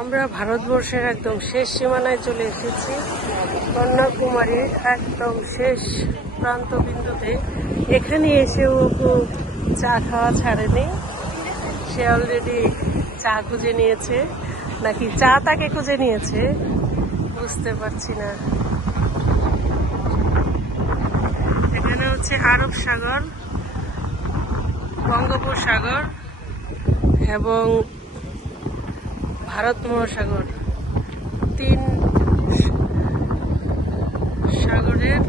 আমরা ভারতবর্ষের একদম শেষ সীমানায় চলে এসেছি। কন্যাকুমারীর একদম শেষ প্রান্ত বিন্দুতে। এখানে এসেও চা খাওয়া ছাড়েনি। সে অলরেডি চা খুঁজে নিয়েছে, নাকি চা তাকে খুঁজে নিয়েছে বুঝতে পারছি না। এখানে হচ্ছে আরব সাগর, বঙ্গোপসাগর এবং ভারত মহাসাগর, তিন সাগরের